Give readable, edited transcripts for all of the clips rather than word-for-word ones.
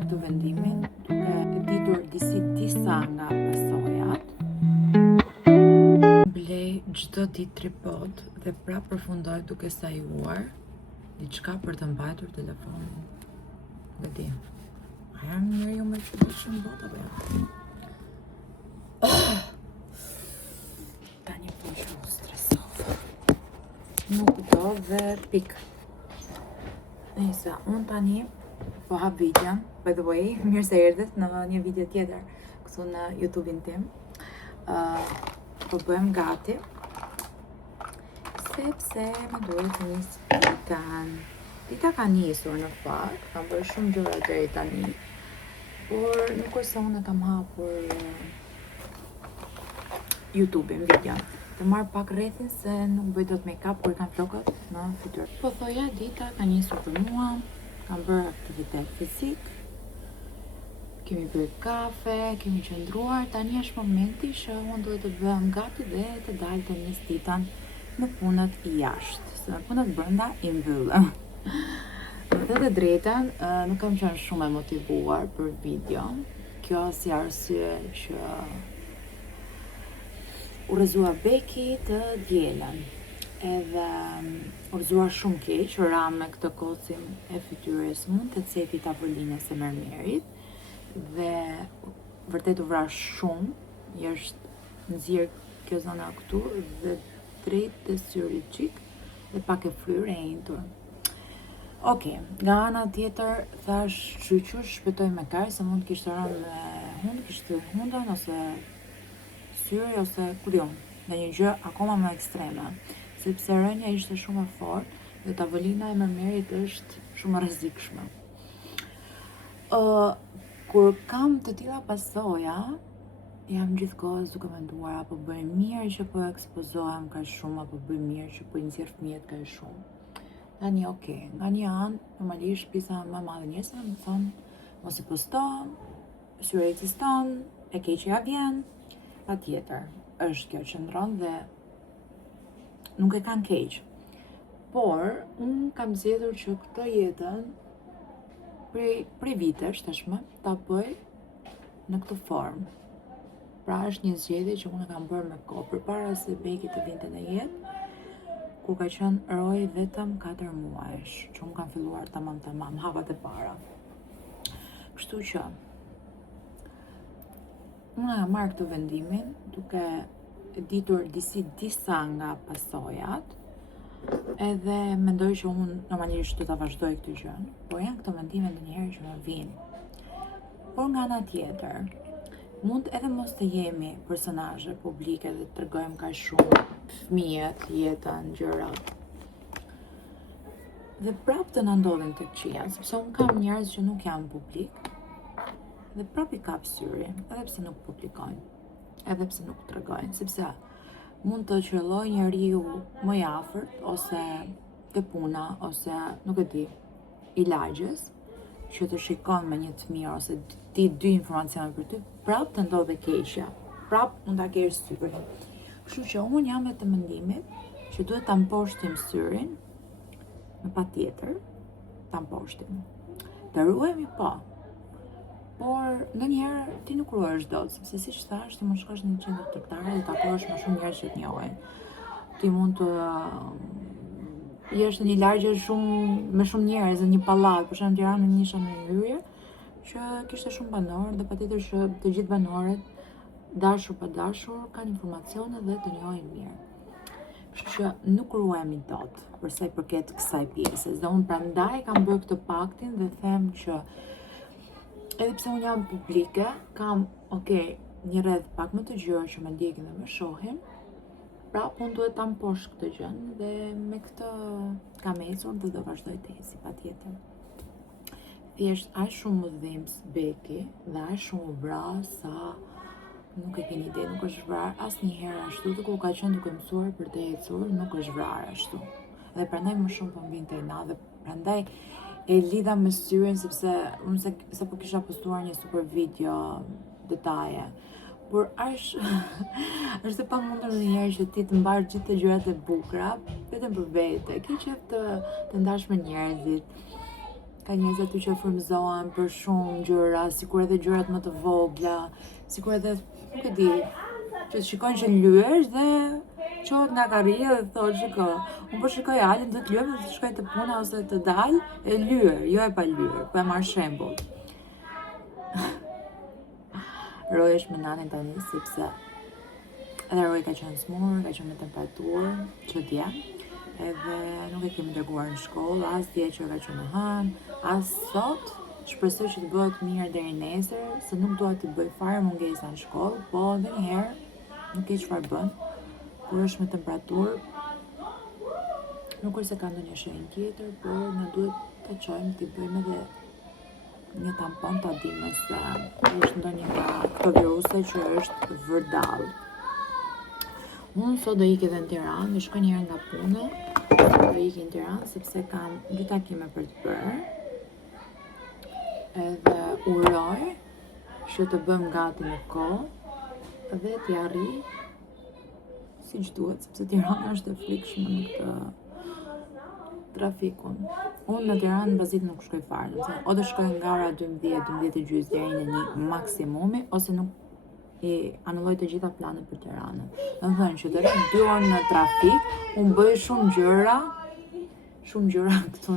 marrë këtë vendimin duke ditur disa nga pasojat. Blej çdo ditë tripod dhe prapë përfundoj duke sajuar diçka për të mbajtur telefonin. Dhe di, a jam njeriu më i çuditshëm në botë apo jo? Tani po shumë stresova. Nuk do dhe pik. Nëse unë tani po hap videon, by the way, mirë se erdhët në një video tjetër këtu në YouTube-in tim. Po bëhem gati sepse më duhet të nis ditën. Dita ka nisur në fakt, kam bërë shumë gjëra deri tani, por nuk është se unë e kam hapur YouTube-in videon. Të marr pak rrethin se nuk bëj dot make-up kur kanë flokët në fytyrë. Po thoja, dita ka nisur për mua, kam bërë aktivitet fizik, kemi bërë kafe, kemi qëndruar, tani është momenti që unë duhet të bëhem gati dhe të dalë të nis ditën në punët jashtë, se në punët brenda i mbyllëm. Në të drejtën, nuk kam qenë shumë e motivuar për video. Kjo si arsye që u rrezua beki të dielën. Edhe u rrezua shumë keq, ra me këtë kocim e fytyrës, mund të cepi tavolinës së mermerit dhe vërtet u vra shumë, është nxjerr kjo zona këtu dhe drejt te syri qik dhe pak e fryrë e enjtur. Okej, nga ana tjetër thash qyqur shpëtoj me kar se mund kishte rënë me hund, kishte hundën ose syri ose kurion, në një gjë akoma më ekstreme, sepse rënja ishte shumë e fortë dhe tavolina e mermerit është shumë e rrezikshme. Kur kam të tilla pasoja, jam gjithkohës duke menduar apo bëj mirë që po ekspozohem kaq shumë apo bëj mirë që po i nxjerr fëmijët kaq shumë. Tani okay, nga një anë normalisht pjesa më e madhe njerëzve më thon mos i posto, syri ekziston, e keqja vjen. Patjetër, është kjo qëndron dhe nuk e kanë keq. Por unë kam zgjedhur që këtë jetën prej vitesh tashmë ta bëj në këtë formë. Pra është një zgjedhje që unë kam bërë me kohë, përpara se beki të vinte në jetë, kur ka qenë roj vetëm 4 muajsh, që unë kam filluar tamam hapat e para. Kështu që unë e marrë këtë vendimin duke ditur disa nga pasojat, edhe mendoj që unë normalisht do ta vazhdoj këtë gjë, por janë këto mendime ndonjëherë që më vijnë. Por nga ana tjetër, mund edhe mos të jemi personazhe publike dhe të tregojmë kaq shumë fëmijët, jetën, gjërat. Dhe prapë të na ndodhin të këqija, sepse unë kam njerëz që nuk janë publik dhe prapë i kap syri, edhe pse nuk publikojnë, edhe pse nuk tregojnë, sepse mund të qëlloj njeriu më i afërt ose te puna ose nuk e di, i lagjes, që të shikon me një të mirë ose ti 2 informacione për ty, prapë të ndodhe keqja, prapë mund ta kesh syrin. Kështu që unë jam me të mendimit që duhet ta mposhtim syrin, me patjetër ta mposhtim. Të ruhemi po, por ndonjëherë ti nuk ruhesh dot, sepse siç thash, ti mund shkosh në një qendër tregtare dhe takohesh me shumë njerëz që të njohin. Ti mund të jesh në një lagje me shumë njerëz në një pallat, për shembull në Tiranë në nisha në hyrje, që kishte shumë banorë dhe patjetër që të gjithë banorët, dashur pa dashur, kanë informacione dhe të njohin mirë. Kështu që nuk ruhemi dot për sa i përket kësaj pjese. Dhe unë prandaj kam bërë këtë paktin dhe them që edhe pse unë jam publike, kam një rreth pak më të gjerë që më ndjekin dhe më shohin, prapë unë duhet ta mposh këtë gjën dhe me këtë kam ecur dhe do vazhdoj të eci patjetër. Thjesht aq shumë më dhimbs beki dhe aq shumë u vra sa nuk e keni ide, nuk është vrarë asnjëherë ashtu, dhe kur ka qenë duke mësuar për të ecur, nuk është vrarë ashtu. Dhe prandaj më shumë po m'vinte ina dhe prandaj e lidha me syrin sepse unë se po kisha postuar një super video detaje. Por është pa mundur ndonjëherë që ti të mbarë gjithë të gjërat e bukura vetëm për vete. Ke qef të ndash me njerëzit. Ka njerëz aty që frymëzohen për shumë gjëra, sikur edhe gjërat më të vogla, sikur edhe, nuk e di, që shikojnë që lyesh dhe qohet nga karrija dhe thotë, shiko, unë po shikoj Alin do të lyem dhe të shkoj të puna ose të dal e lyer, jo e pa lyer, po e marr shembull. Rojesh me nanin tani sepse edhe Roji ka qenë smur, ka qenë me temperaturë që dje, edhe nuk e kemi dërguar në shkollë, as dje që ka qenë hënë, as sot. Shpresoj që të bëhet mirë deri nesër, se nuk dua të bëj fare mungesa në shkollë, po edhe një herë nuk e çfarë bën kur është me temperaturë. Nuk është se ka ndonjë shenjë tjetër, por ne duhet të çojmë të bëjmë edhe një tampon ta dimë se është ndonjë nga këto viruse që është vërdall. Unë sot do ikë edhe në Tiranë, do shkoj një herë nga puna, do ikë në Tiranë sepse kam 2 takime për të bërë. Edhe uroj që të bëm gati në kohë dhe t'i arri siç duhet, sepse Tirana është e frikshme në këtë trafikun. Unë në Tiranë bazit nuk shkoj fare, o do shkoj nga ora 12:30 deri në 1 maksimumi, ose nuk i anulloj të gjitha planet për Tiranën. Do të thënë që deri 2 orë në trafik, unë bëj shumë gjëra këtu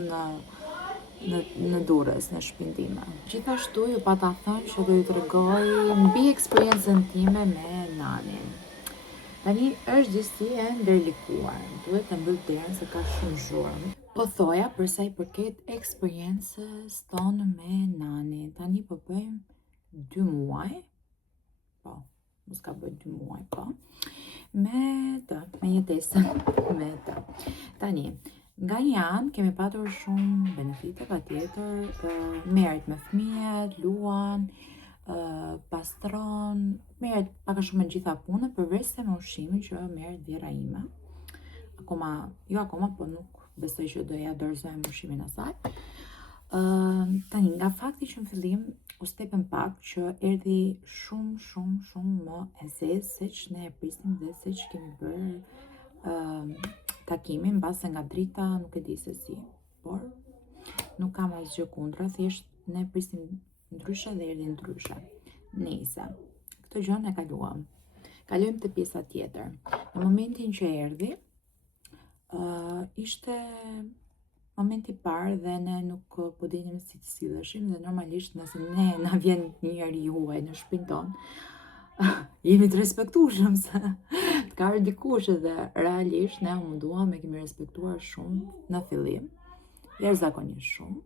në Durrës, në shtëpinë time. Gjithashtu ju pata thënë që do ju tregoj mbi eksperiencën time me nanin. Tani është gjithësi e ndërlikuar, duhet të mbyll derën se ka shumë zhurmë. Po thoja për sa i përket eksperiencës tonë me nanin. Tani po bëjmë 2 muaj. Po, mos ka bërë 2 muaj, po. Me jetesën me të. Tani, nga një anë kemi patur shumë benefite, patjetër, merret me fëmijët, luan, pastron, merret pak a shumë me gjitha punët, përveç se me ushqimin që merret vjera ime. Akoma, po nuk besoj që do ja dorëzojmë ushqimin asaj. Tani, nga fakti që në fillim u stepën pak që erdhi shumë më e zezë se që ne e prisnim dhe se që kemi bërë takimin, mbase nga drita nuk e di se si, por nuk kam asgjë kundra, thjesht ne prisnim ndryshe dhe erdhi ndryshe. Nice. Këtë gjën e kaluam. Kalojmë te pjesa tjetër. Në momentin që erdhi, ishte momenti parë dhe ne nuk po dinim si të silleshim dhe normalisht nëse na vjen një njeri huaj në shtëpinë tonë, jemi të respektueshëm se të ka ardhur dikush dhe realisht ne u munduam, e kemi respektuar shumë në fillim, jashtëzakonisht shumë.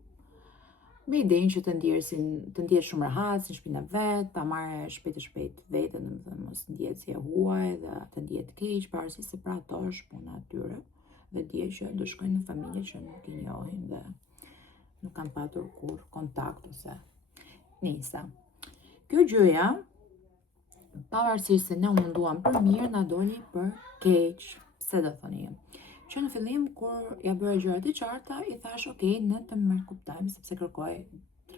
Me idenë që të ndihesh shumë rehat, si në shtëpinë vet, ta marrë shpejt veten, domethënë mos ndihet si e huaj dhe të ndihet keq, pavarësisht se pra ato është puna e tyre. Dhe dje që do shkojnë në familje që nuk i njohin dhe nuk kanë patur kur kontakt ose nisa. Kjo gjëja, pavarësisht se ne u munduam për mirë, na doli për keq. Pse do thoni? Që në fillim kur ja bëra gjërat e qarta, i thash okay, ne të merr kuptojmë sepse kërkoj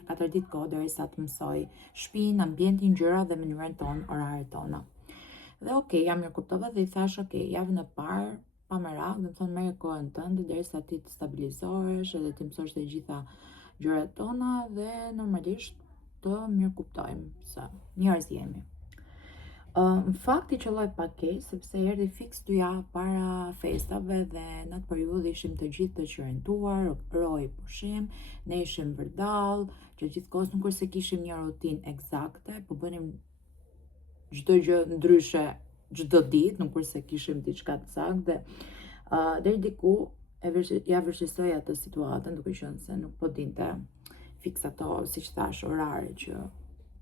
3-4 ditë kohë derisa të mësoj shtëpinë, ambientin, gjërat dhe mënyrën tonë, oraret tona. Dhe okay, ja mirë kuptova dhe i thash okay, javën e parë pa merak, do të thonë merr kohën tënde derisa ti të stabilizohesh edhe të mësosh të gjitha gjërat tona dhe normalisht të mirë kuptojmë se njerëz jemi. Në fakt i qelloj pak keq sepse erdhi fiks 2 javë para festave dhe në atë periudhë ishim të gjithë të qërentuar, Roji pushim, ne ishim vërdall, që gjithkohës nuk është se kishim një rutinë eksakte, po bënim çdo gjë ndryshe çdo ditë, nuk është se kishim diçka të saktë dhe deri diku ja vërtetësoj atë situatën, duke qenë se nuk po dinte fiks ato, siç thash, orare që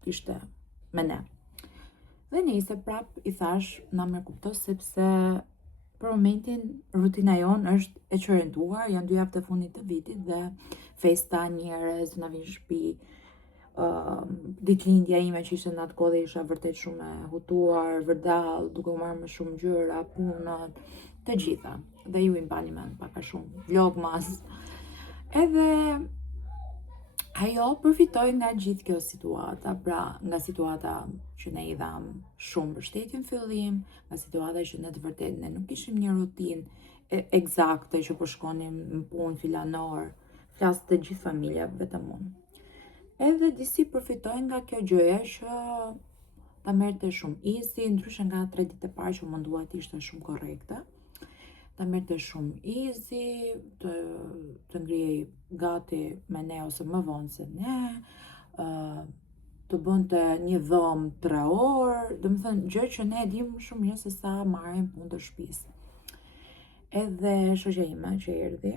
kishte me ne. Dhe nisi prap i thash na më kupto sepse për momentin rutina jon është e çrentuar, janë 2 javë të fundit të vitit dhe festa, njerëz na vinë në shtëpi. Ditëlindja ime që ishte në atë kohë isha vërtet shumë e hutuar, vërdall, duke u marrë me shumë gjëra, punët, të gjitha. Dhe ju i mbani mend pak a shumë vlogmas. Edhe ajo përfitoi nga gjithë kjo situata, pra nga situata që ne i dham shumë mbështetje në fillim, nga situata që ne të vërtetë ne nuk kishim një rutinë eksakte që po shkonim në punë filanor, flas të gjithë familja, vetëm unë. Edhe disi përfitojnë nga kjo gjëja që ta merrte shumë easy, ndryshe nga 3 ditë e parë që mundua të ishte shumë korrekte. Ta merrte shumë easy, të ngrihej gati me ne ose më vonë se ne, të bënte një dhomë 3 orë, do të thënë gjë që ne e dimë shumë mirë se sa marrim punë të shtëpisë. Edhe shoqja ime që erdhi,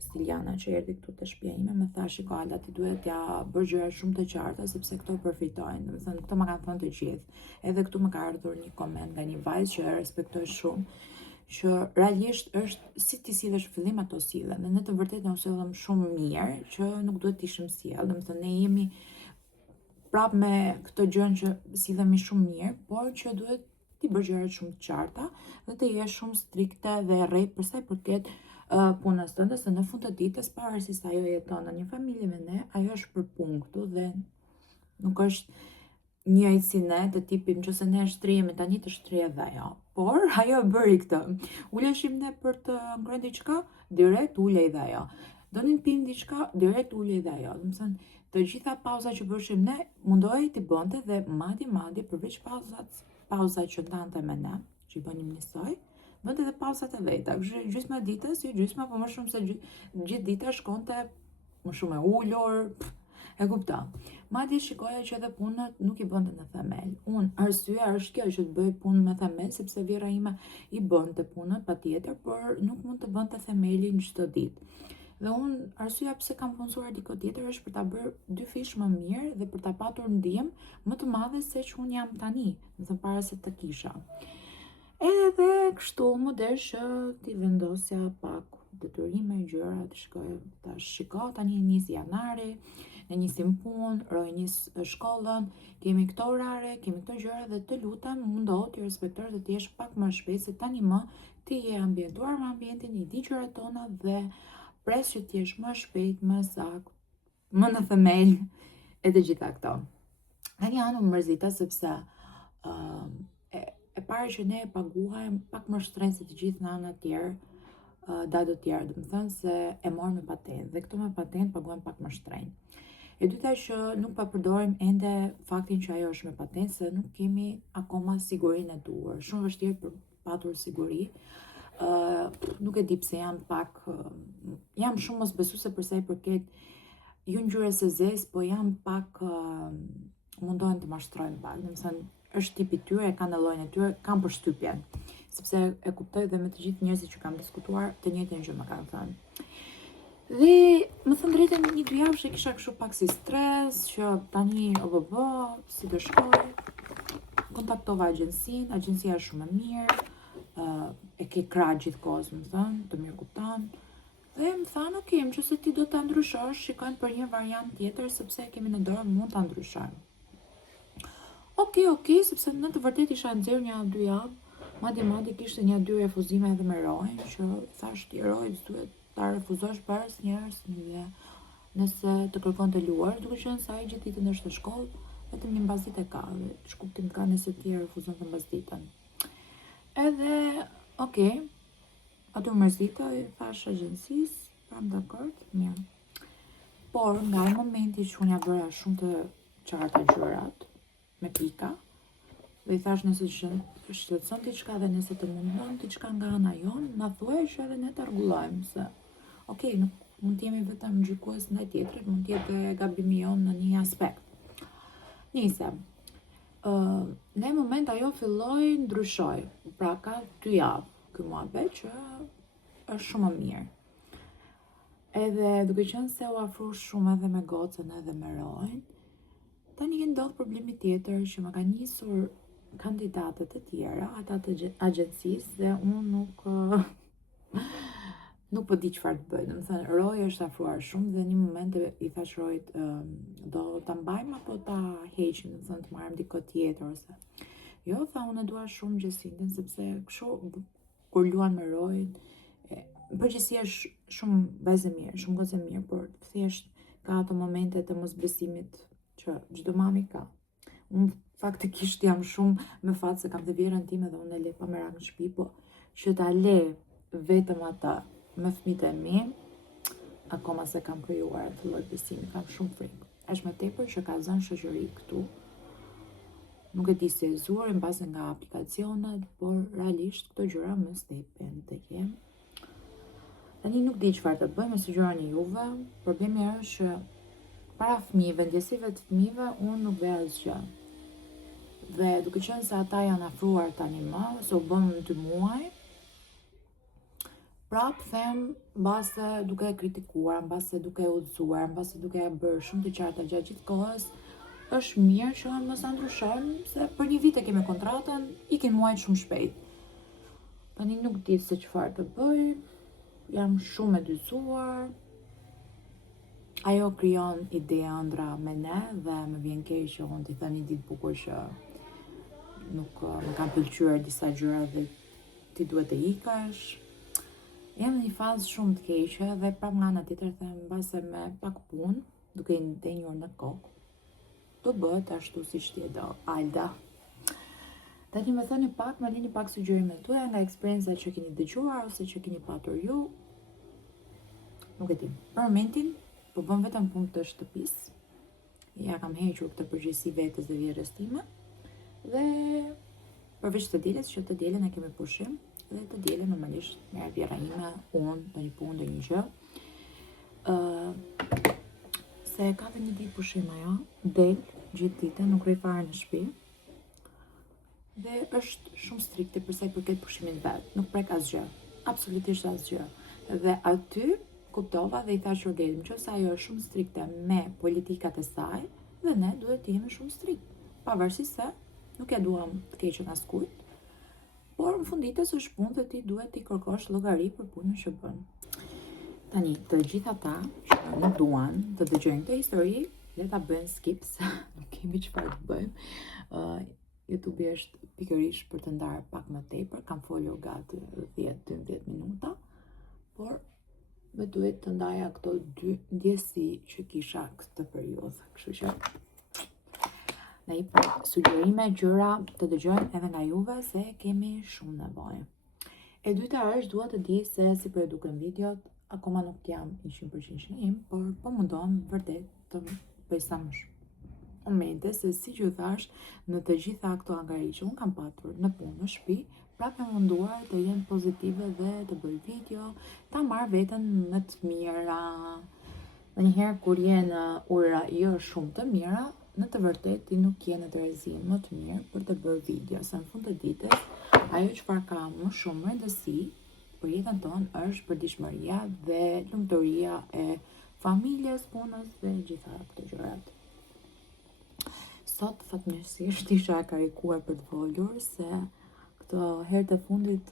Stiljana që erdhi këtu te shtëpia ime, më tha shiko Alda, ti duhet t'ja bësh gjëra shumë të qarta sepse këto përfitojnë. Do të thënë këto më kanë thënë të gjithë. Edhe këtu më ka ardhur një koment nga një vajzë që e respektoj shumë, që realisht është si ti sillesh fillim ato sillen. Dhe në të vërtetë ne sillem shumë mirë, që nuk duhet të ishim sjell. Do të thënë ne jemi prap me këtë gjën që sillemi shumë mirë, por që duhet ti bësh gjërat shumë të qarta dhe të jesh shumë strikte dhe rrejt për sa i përket punës tënde, se në fund të ditës, pavarësisht ajo jeton në një familje me ne, ajo është për punë këtu dhe nuk është njëjtë si ne, të tipim nëse ne shtrihemi tani të shtrihet edhe ajo. Por ajo e bëri këtë. Uleshim ne për të ngrënë diçka, direkt ulej dhe ajo. Donin pim diçka, direkt ulej dhe ajo. Do të thënë, të gjitha pauzat që bëshim ne, mundohej t'i bënte dhe madje përveç pauza që ndante me ne, që i bënim njësoj, bënte edhe pauzat e veta, kështu gjysma e ditës, jo gjysma, po më shumë se gjithë dita shkonte më shumë e ulur, e kupton. Madje shikoja që edhe punët nuk i bënte në themel. Arsyeja është kjo që të bëj punë me themel, sepse vjera ime i bënte punët patjetër, por nuk mund të bënte themelin çdo ditë. Dhe arsyeja pse kam punësuar diku tjetër është për ta bërë 2 fish më mirë dhe për ta patur ndihmë më të madhe se që unë jam tani, do të thënë para se të kisha. Edhe kështu më desh që t'i vendosja pak detyrime, gjëra, të shkoj tani nisi janari, ne nisim punë, Roj nis shkollën, kemi këto orare, kemi këto gjëra dhe të lutem mundohu t'i respektosh dhe t'jesh pak më shpejt se tani më ti je ambientuar me ambientin, i di gjërat tona dhe pres që t'jesh më shpejt, më sakt, më në themel e të gjitha këto. Tani anë më mërzita sepse e pare që ne e paguajmë pak më shtrenjtë se të gjithë në anët tjerë, datë tjerë, do të thënë se e morëm me patentë dhe këto me patentë paguajmë pak më shtrenjtë. E dyta që nuk pa përdorim ende faktin që ajo është me patentë se nuk kemi akoma sigurinë e duhur. Shumë vështirë për patur siguri. Nuk e di pse jam shumë mosbesuese për sa i përket ju ngjyrës së zezë, po jam pak mundohen të mashtrojnë pak. Do të thënë është tipi tyre, e kanë llojin e tyre, kam përshtypjen, sepse e kuptoj dhe me të gjithë njerëzit që kam diskutuar, të njëjtën gjë më kanë thënë. Dhe më thënë drejtën 1-2 javë që kisha kështu pak si stres, që tani si të shkoj, kontaktova agjencinë, agjencia është shumë e mirë, e ke krah gjithkohës, më thënë, të mirë kupton. Dhe më thanë, ok, nëse ti do ta ndryshosh, shikojnë për një variant tjetër sepse kemi në dorë, mund ta ndryshojmë. Ok, sepse në të vërtet isha nxjerrë 1-2 javë, madje kishte 1-2 refuzime edhe me Rojin, që thash ti Roj, duhet ta refuzosh për asnjëherë, dhe nëse të kërkon të luar, duke qenë se ai gjithë ditën është në shkollë, vetëm një mbasditë ka, dhe shkuptim ka nëse ti e refuzon të mbasditën. Edhe, ok, aty mërzita, thash agjencisë, jam dakord, mirë. Por nga momenti që unë ja bëra shumë të qarta gjërat, me pika, dhe i thash nëse shqetëson diçka dhe nëse të mundon diçka nga ana jonë, na thuaj që edhe ne ta rregullojmë, se ok, nuk mund të jemi vetëm gjykues ndaj tjetrit, mund të jetë gabimi jonë në një aspekt. Nice. Në moment ajo filloi ndryshoi, pra ka 2 javë ky muhabet që është shumë më mirë. Edhe duke qenë se u afru shumë edhe me Gocën edhe me Rojin, tani ndodh problemi tjetër që më kanë nisur kandidatët e tjera, ata të agjencisë, dhe unë nuk po di çfarë të bëj. Do të thënë, Roji është afruar shumë dhe në një moment i thash Rojit, do ta mbajmë apo ta heqim, do të thënë të marrim dikë tjetër ose. Jo, tha, unë dua shumë Gjesinden, sepse kështu kur luan me Rojin, përgjithësi është shumë vezë mirë, shumë gocë mirë, por thjesht ka ato momente të mosbesimit që çdo mami ka. Unë faktikisht jam shumë me fat se kam të vjerën time dhe unë e le pa me rak në shtëpi, po që ta le vetëm ata me fëmijët e mi, akoma se kam krijuar atë lloj besimi, kam shumë frikë. Është më tepër që ka zënë shoqëri këtu. Nuk e di se e zuar në bazë nga aplikacionet, por realisht këto gjëra më stepen të jem. Tani nuk di çfarë të bëj me së gjërani juve. Problemi është që para fëmijëve, ndjesive të fëmijëve, unë nuk vej asgjë. Dhe duke qenë se ata janë afruar tani më, se u bën 2 muaj, prap them mbase duke e kritikuar, mbase duke e udhëzuar, mbase duke e bërë shumë të qarta gjatë gjithë kohës, është mirë që mos sa ndryshojmë, se për 1 vit e kemi kontratën, ikin muajt shumë shpejt. Tani nuk di se çfarë të bëj, jam shumë e dyzuar. Ajo krijon ide ëndra me ne dhe më vjen keq që unë t'i them një ditë bukur që nuk më kanë pëlqyer disa gjëra dhe ti duhet të ikash. Jam në një fazë shumë të keqe dhe prap nga ana tjetër them mbase me pak punë, duke i ndenjur në kokë, do bëhet ashtu siç ti e do, Alda. Tani më thoni pak, më lini pak sugjerimet tuaja nga eksperiencat që keni dëgjuar ose që keni patur ju. Nuk e di. Për momentin po bëm vetëm punë të shtëpisë. Ja kam hequr këtë përgjegjësi vetes dhe vjerrës time. Dhe përveç të dielës, që të dielën e kemi pushim, dhe të dielën normalisht merr vjera ime, unë, në një punë, në një gjë. Se ka dhe një ditë pushim ajo, del gjithë ditën, nuk rri fare në shtëpi. Dhe është shumë strikte për sa i përket pushimit vet, nuk prek asgjë, absolutisht asgjë. Dhe aty kuptova dhe i thash Jorgelit, nëse ajo është shumë strikte me politikat e saj, dhe ne duhet të jemi shumë strikt. Pavarësisht se nuk e duam të keqen askujt, por në funditës është punë dhe ti duhet t'i kërkosh llogari për punën që bën. Tani, të gjithë ata që nuk duan të dëgjojnë këtë histori, le ta bëjnë skip, se nuk kemi çfarë të bëjmë. YouTube është pikërisht për të ndarë pak më tepër, kam folur gati 10-12 minuta, por më duhet të ndaja këto 2 ndjesi që kisha këtë periudhë, kështu që ne i sugjerime gjëra të dëgjojmë edhe nga juve se kemi shumë nevojë. E dyta është, dua të di se si po edukem videot, akoma nuk jam 100% im, por po mundohem vërtet të bëj sa më shumë momente, se si që thash, në të gjitha këto angari që unë kam patur në punë, në shtëpi, prap e munduar të jenë pozitive dhe të bëj video, ta marr veten më të mira. Dhe njëherë kur jenë ura jo shumë të mira, në të vërtet ti nuk je në tërësinë më të mirë për të bërë video, se në fund të ditës, ajo çfarë ka më shumë rëndësi për jetën tonë është përditshmëria dhe lumturia e familjes, punës dhe gjitha këto gjërat. Sot fatmirësisht isha e karikuar për të folur, se këto herët e fundit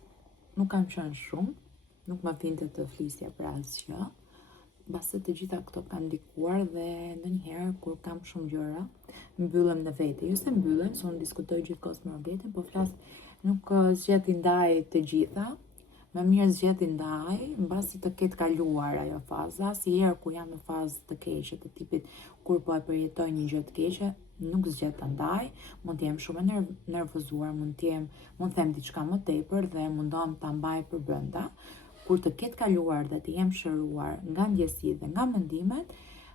nuk kam qenë shumë, nuk më vinte të flisja për asgjë. Mbase të gjitha këto kanë ndikuar dhe ndonjëherë kur kam shumë gjëra, mbyllem në vete. Jo se mbyllem, se unë diskutoj gjithkohës me veten, po flas nuk zgjedh i ndaj të gjitha. Më mirë zgjedh i ndaj, mbasi të ketë kaluar ajo faza, si herë kur jam në fazë të keqe, të tipit kur po e përjetoj një gjë të keqe, nuk zgjedh ta ndaj, mund të jem shumë e nervozuar, mund të them diçka më tepër dhe mundohem ta mbaj për brenda. Kur të ketë kaluar dhe të jem shëruar nga ndjesitë dhe nga mendimet,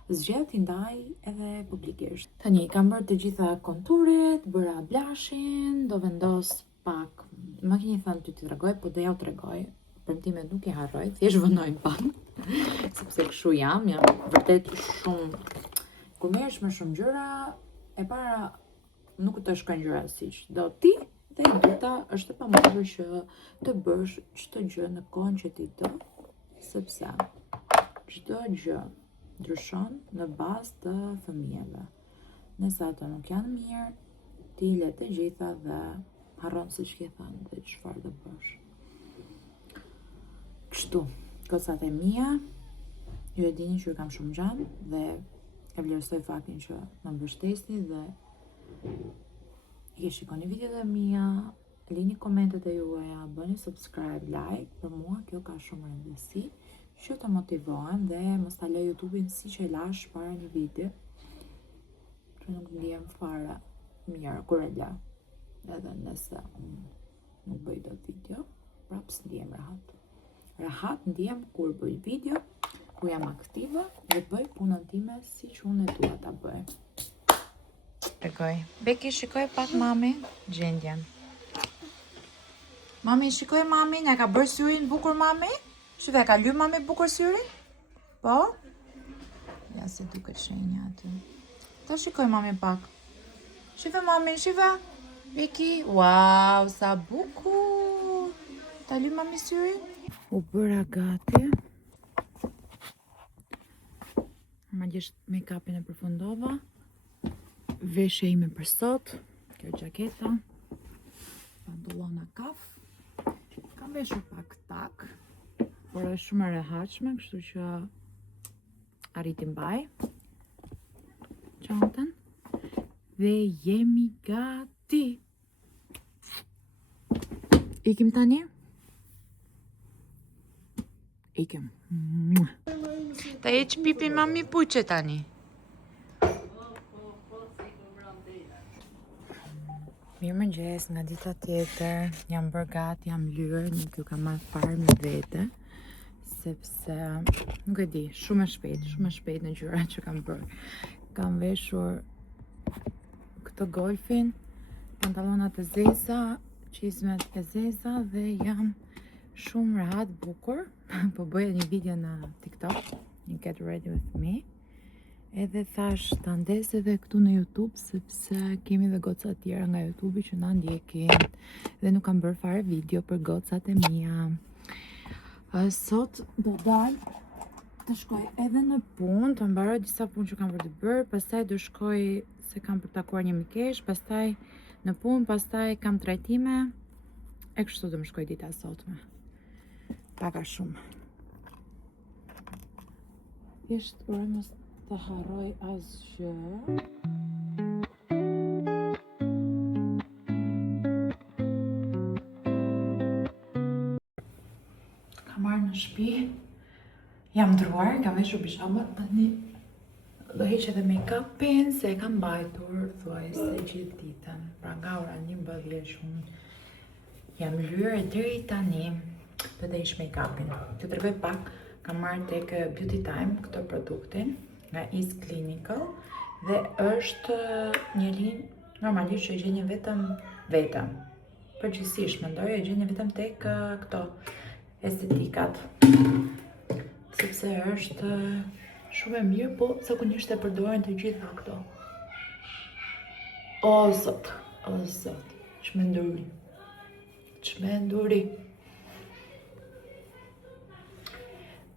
zgjedh t'i ndaj edhe publikisht. Tani kam bërë të gjitha konturet, bëra blashin, do vendos pak. Më keni thënë ty t'i tregoj, po do ja u tregoj. Premtimet nuk i harroj, thjesht vënojmë pak. Sepse kështu jam vërtet shumë. Kur merresh me shumë gjëra, e para nuk të shkojnë gjëra siç do ti, dhe e dyta është e pamundur që të bësh çdo gjë në kohën që ti do, sepse çdo gjë ndryshon në bazë të fëmijëve. Nëse ato nuk janë mirë, ti le të gjitha dhe harron se ç'ke thënë dhe çfarë do bësh. Kështu, gocat e mia, ju e dini që ju kam shumë gjatë dhe e vlerësoj faktin që më mbështesni dhe i shikoni videot e mia, lini komentet e juaja, bëni subscribe, like, për mua kjo ka shumë rëndësi, që të motivohem dhe mos ta lë YouTube-in siç e lash para një video, që nuk ndihem fare mirë kur e la. Edhe nëse nuk bëj dot video, prap s'ndiem rahat. Rahat ndiem kur bëj video, ku jam aktive dhe bëj punën time si që unë e dua ta bëj. Shikoj. Beki, shikoj pak mami gjendjen. Mami, shikoj mami, ne ka bërë syrin bukur mami? Shikoj, ka lyer mami bukur syrin? Po? Ja se duket shenja aty. Ta shikoj mami pak. Shive mami, shive. Beki, wow, sa bukur. Ta lyer mami syrin? U bëra gati. Normalisht make-upin e përfundova. Veshja ime për sot, kjo gjaketa, pantullona kaf, kam veshur pak tak, por është shumë e rehatshme, kështu që arriti mbaj çantën dhe jemi gati. Ikim tani? Ikim. Ta heq pipin mami puqe tani. Mirëmëngjes, nga dita tjetër, jam bërë gati, jam lyer, nuk ju kam marrë fare me vete, sepse, nuk e di, shumë e shpejt në gjyra që kam bërë. Kam veshur këtë golfin, pantallonat e zeza, çizmet e zeza dhe jam shumë rehat bukur. Po bëja një video në TikTok, një Get Ready With Me. Edhe thash ta ndes edhe këtu në YouTube sepse kemi dhe goca tjera nga YouTube që na ndjekin dhe nuk kam bërë fare video për gocat e mia. Sot do dal të shkoj edhe në punë, të mbaroj disa punë që kam për të bërë, pastaj do shkoj se kam për të takuar një mikesh, pastaj në punë, pastaj kam trajtime, e kështu do më shkoj dita sotme. Paka shumë. Thjesht uroj mos të harroj asgjë. Kam marrë në shtëpi, jam ndruar, kam veshur pijama, tani do heq edhe make-upin se e kam mbajtur thuajse gjithë ditën. Pra nga ora 11 shumë jam lyer deri tani. Do të heq make-upin. Të tregoj pak, kam marrë tek Beauty Time këtë produktin nga Is Clinical dhe është një linjë normalisht që e gjeni vetëm përgjithsisht mendoj e gjeni vetëm tek këto estetikat sepse është shumë e mirë, po zakonisht e përdoren të gjitha këto. O zot, çmenduri.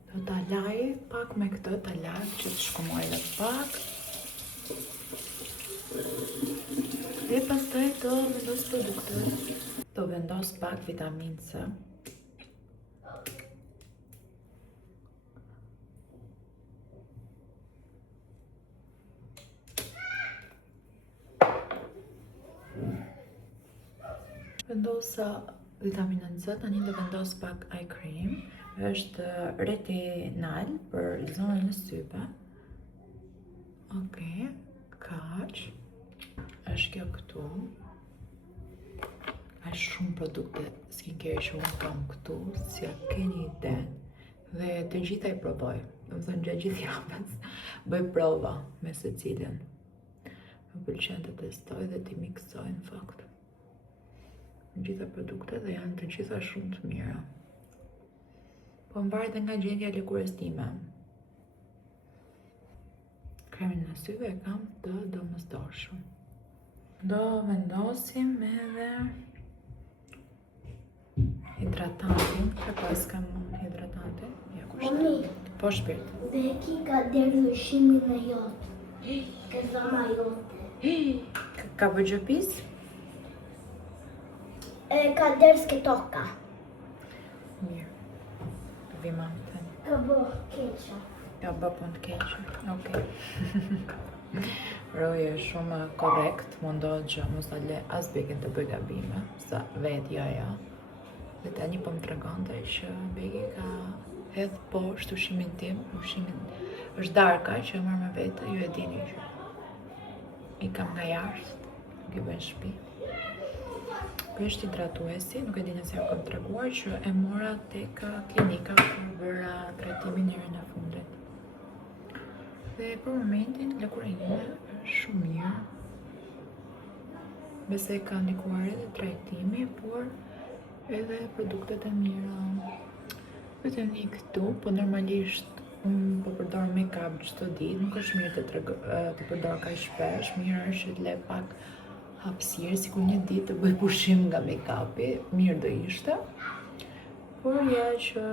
Do ta laj pak me këtë, ta laj që të shkumoj edhe pak. Dhe pastaj do vendos produktet. Do vendos pak vitaminë C. Vendosa vitaminën C, tani do vendos pak eye cream. Është retinal për zonën e syve. Okej, kaq. Është kjo këtu. Ka shumë produkte skincare që unë kam këtu, si a keni iden. Dhe të gjitha i provoj. Do të thënë gjatë gjithë javës bëj prova me secilin. Më pëlqen të testoj dhe t'i miksoj në fakt. Të gjitha produktet dhe janë të gjitha shumë të mira. Po mbaret nga gjendja e lëkurës time. Kremin në syve e kam të domosdoshëm. Do vendosim edhe hidratantin, që pas kam hidratantin. Ja, kushtë. Po shpirt. Beki ka derë dushimin e jotë. Ka zama jote. Ka bëgjëpis? Ka derë s'ke toka. Mirë. Vima tani. Ka bë keqa. Ka bë punë të keqe. Okej. Roje është shumë korrekt, mundohet që mos ta le as Bekin të bëj gabime, sa vetë ja. Dhe tani po më tregonte që Beki ka hedh poshtë ushimin tim, ushimin është darka që e marr me vete, ju e dini që i kam nga jashtë, nuk i bën shtëpi. Kjo është hidratuesi, nuk e di nëse ju kam treguar që e mora tek klinika kur bëra trajtimin herën e fundit. Dhe për momentin lëkura ime është shumë mirë. Besoj ka ndikuar edhe trajtimi, por edhe produktet e mira. Vetëm një këtu, po normalisht unë po përdor make-up çdo ditë, nuk është mirë të përdor kaq shpesh, mirë është që të le pak hapësirë, sikur një ditë të bëj pushim nga make-upi, mirë do ishte. Por ja që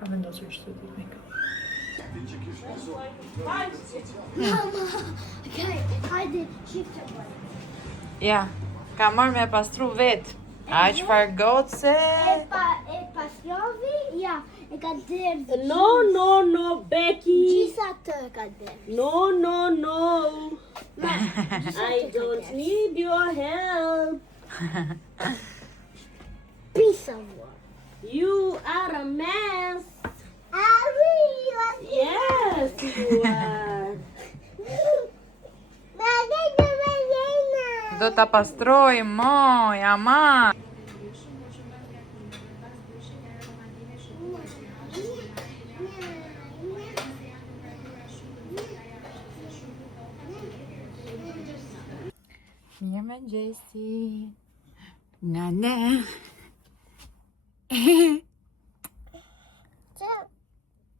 ka vendosur çdo ditë make-up. Mama, hajde, shifte bërë. Ja, ka marrë me pastru vetë. A çfarë goce? E pasjovi, ja, e ka derdhë. No, Becky. Gjitha të e ka derdhë. No. I don't need your help. Piece of work. You are a mess. Yes, you are. Do ta pastroj, moj, ama. Mirë me gjesi. Nga ne.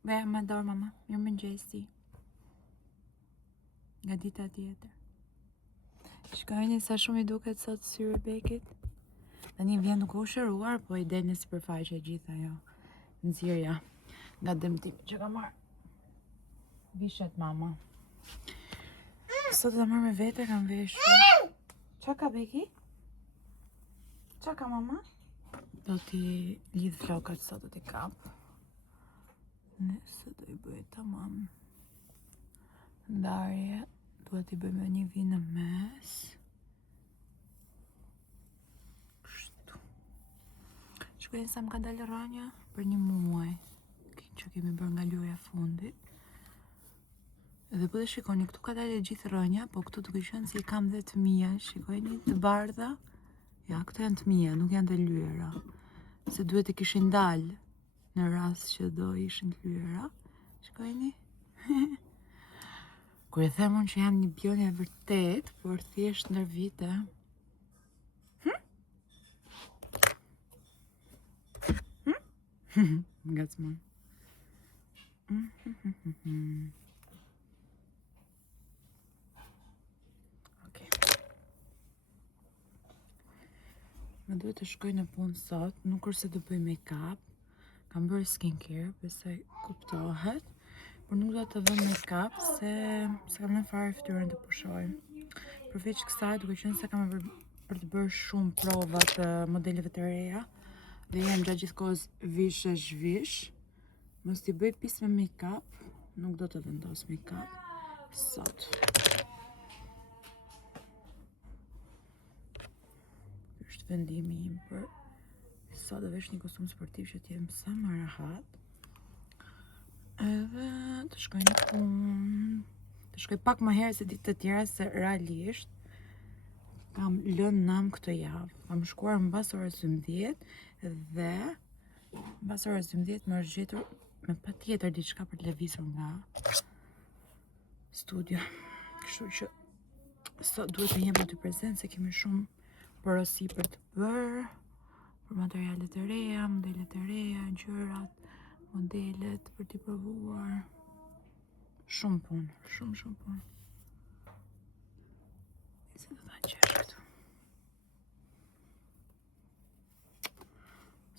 Be, më dorë, mama. Mirë me gjesi. Nga dita tjetër. Shkojni sa shumë i duket sot syri Bekit. Tani vjen duke u shëruar, po i del në sipërfaqe gjitha ajo nxirja nga dëmtimi që ka marrë. Vishet mama. Sot do ta marr me vete, kam veshur. Qa ka Beki? Qa ka mama? Do t'i lidh flokat sot, do t'i kap. Nëse do i bëj tamam. Ndarje. Duhet t'i bëjmë një vi në mes. Kështu. Shkojnë sa më ka dalë rënja për një muaj që kemi bërë nga luaja fundit. Edhe po dhe shikoni, këtu ka dalë gjithë rënja, po këtu duke qenë si kam dhe të mia, shikojni, të bardha. Ja, këto janë të mia, nuk janë të lyera. Se duhet të kishin dalë në rast që do ishin të lyera. Shikojni. Kur e them unë që jam një bjonja vërtet, por thjesht ndër vite. Ngacmon. Okej. Më duhet të shkoj në punë sot, nuk kurse të bëj make-up. Kam bërë skincare, besoj kuptohet. Por nuk do të vëm make-up se kam në fare fytyrën të pushoj. Përveç kësaj, duke qenë se kam për të bërë shumë prova të modeleve të reja dhe jam gjatë gjithkohës vish, mos t'i bëj pis me make-up, nuk do të vendos make-up sot. Është vendimi im për sot dhe vesh një kostum sportiv që t'jem sa më rahat. Edhe të shkoj në punë, të shkoj pak më herë se ditë të tjera, se realisht kam lënë nam këtë javë. Kam shkuar mbas orës 12 dhe mbas orës 12 më është gjetur me patjetër diçka për të lëvizur nga studio. Kështu që sot duhet të jem aty prezent se kemi shumë porosi për të bërë, për materialet e reja, modelet e reja, gjërat, modelet për t'i provuar. Shumë punë, shumë punë. Se do t'a qesh këtu.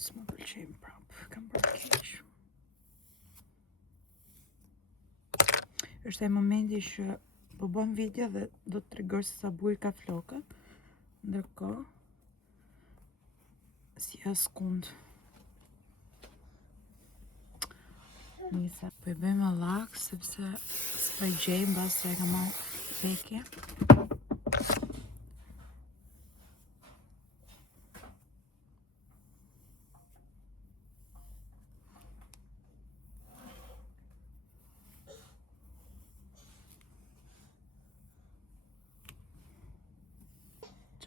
S'më pëlqejmë prapë, kam bërë keq. Është e momenti që po bëm video dhe do të tregoj se sa buj ka flokët. Ndërkohë, si askund. Nisa, po i bëjmë lak sepse s'po i gjej mbas se e ka marrë Beki.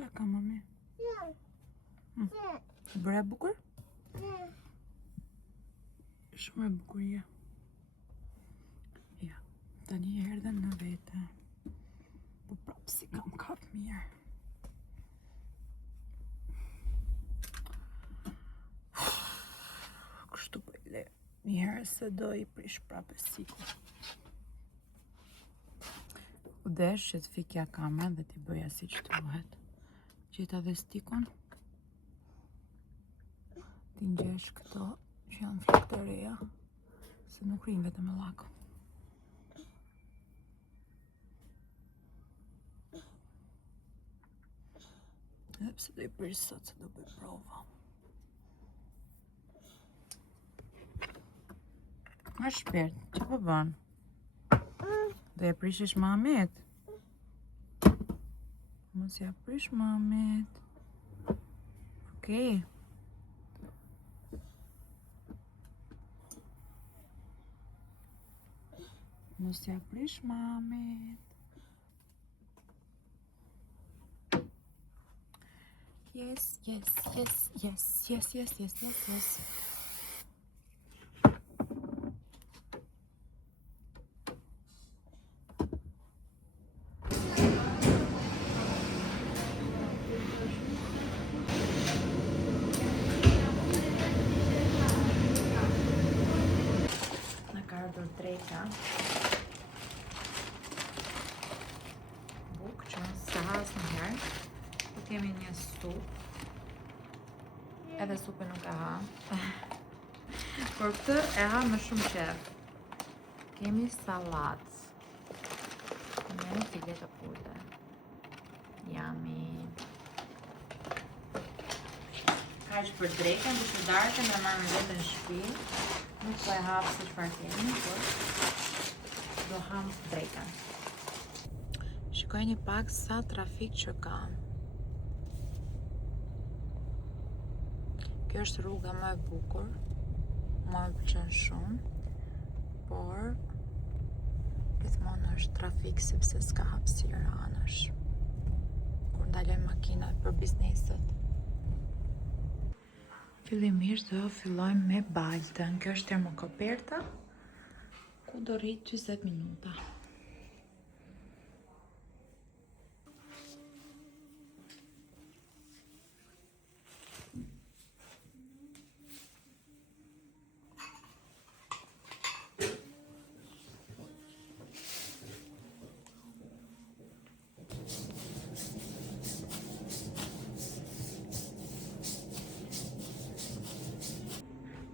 Qa ka mami? Bëre bukur? Shumë e bukur, ja. Ja, Tani erdhen në vete. Po prapë si kam kap mirë. Kështu po i le. Një herë se do i prish prapë sikur. U desh që të fikja kamerën dhe t'i bëja si që duhet. Gjeta dhe stikon. Ti ngjesh këto që janë flokë të reja. Se nuk rrinë vetëm me llak. Edhe pse do i prish sot se do bëj prova. Ma shpirt, që po bën? Do e prishesh Mamet? Mos ja prish Mamet. Okej. Mos ja prish Mamet. Yes. Në ka ardhur dreka. Buk që se has në herë. Po kemi një supë. Edhe supë nuk e ha. Por këtë e ha më shumë qef. Kemi sallatë. Me një filet të pute. Yummy. Kaq për drekën, për të darkën e marrë me vetë në shtëpi. Nuk po e hapë se çfarë kemi, por do ham drekën. Shikojeni pak sa trafik që ka. Kjo është rruga më e bukur. Mua më pëlqen shumë. Por gjithmonë është trafik sepse s'ka hapësirë anash. Kur ndalen makinat për bizneset. Fillimisht do fillojmë me baltën. Kjo është termokoperta ku do rrit 40 minuta.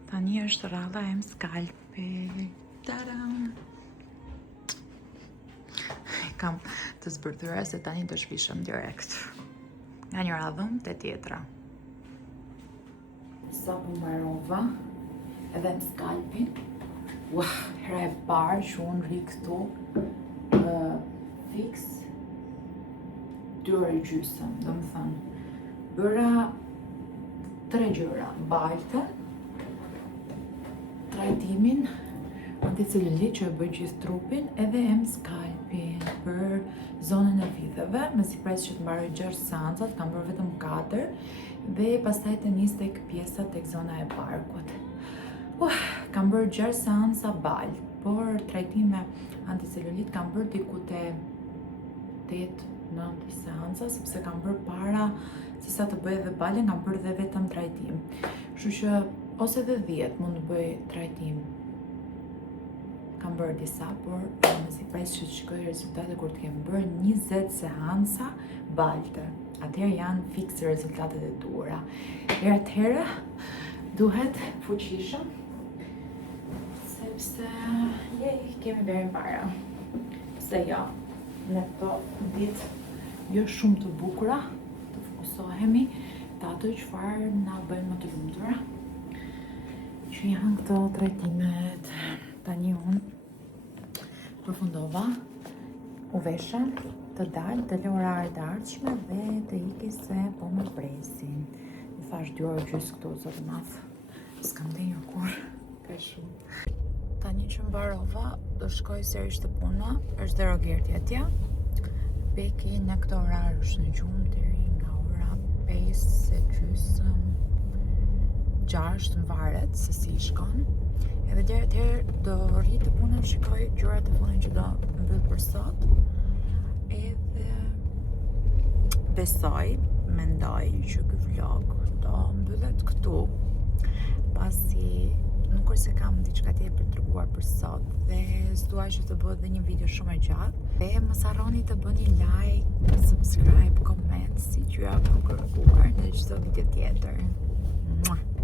Tani është rradha e skalpit. Tadam! Kam të zbërthyra se tani do shpishëm direkt. Nga një radhëm të tjetra. Sa po mbarova edhe në skalpin. Hera e parë që unë ri këtu fix 2 orë gjysëm, do më thënë. Bëra 3 gjëra. Baltën, trajtimin anticelulit që e bëj gjithë trupin edhe skalpin për zonën e vidheve, me si pres që të mbaroj 6 seancat, kam bërë vetëm 4 dhe pastaj të nis tek pjesa tek zona e barkut. Kam bërë 6 seanca balë, por trajtime anticelulit kam bërë diku te 8-9 seanca, sepse kam bërë para se sa të bëj edhe balën, kam bërë dhe vetëm trajtim. Kështu që ose dhe 10 mund të bëj trajtim. Kam bërë disa, por me si pres që të shikoj rezultate kur të kem bërë 20 seansa balte. Atëherë janë fikse rezultatet e duhura. Atëherë duhet fuqishëm, sepse kemi verin para. Se jo, në këto ditë jo shumë të bukura, të fokusohemi të ato çfarë na bëjnë më të lumtura. Që janë këto trajtimet. Tani unë përfundova, u vesha të dalë të oraret të ardhshme dhe të iki se po më presin. Më thash 2 orë gjysë këtu, zotë madh. S'kam ndenjur kur. Ka shumë. Tani që mbarova, do shkoj sërish të puna, është derogerti atje. Beki në këto orar është në gjumë deri nga ora 5 e gjysëm. 6 më varet se si shkon. Edhe deri atëherë do rri të punën, shikoj gjërat e fundit që do mbyll për sot. Edhe besoj, mendoj që ky vlog do mbyllet këtu, pasi nuk është se kam diçka tjetër për treguar për sot dhe s'dua që të bëhet dhe një video shumë e gjatë. Dhe mos harroni të bëni like, subscribe, comment, si që ja kam kërkuar në çdo video tjetër. Mua.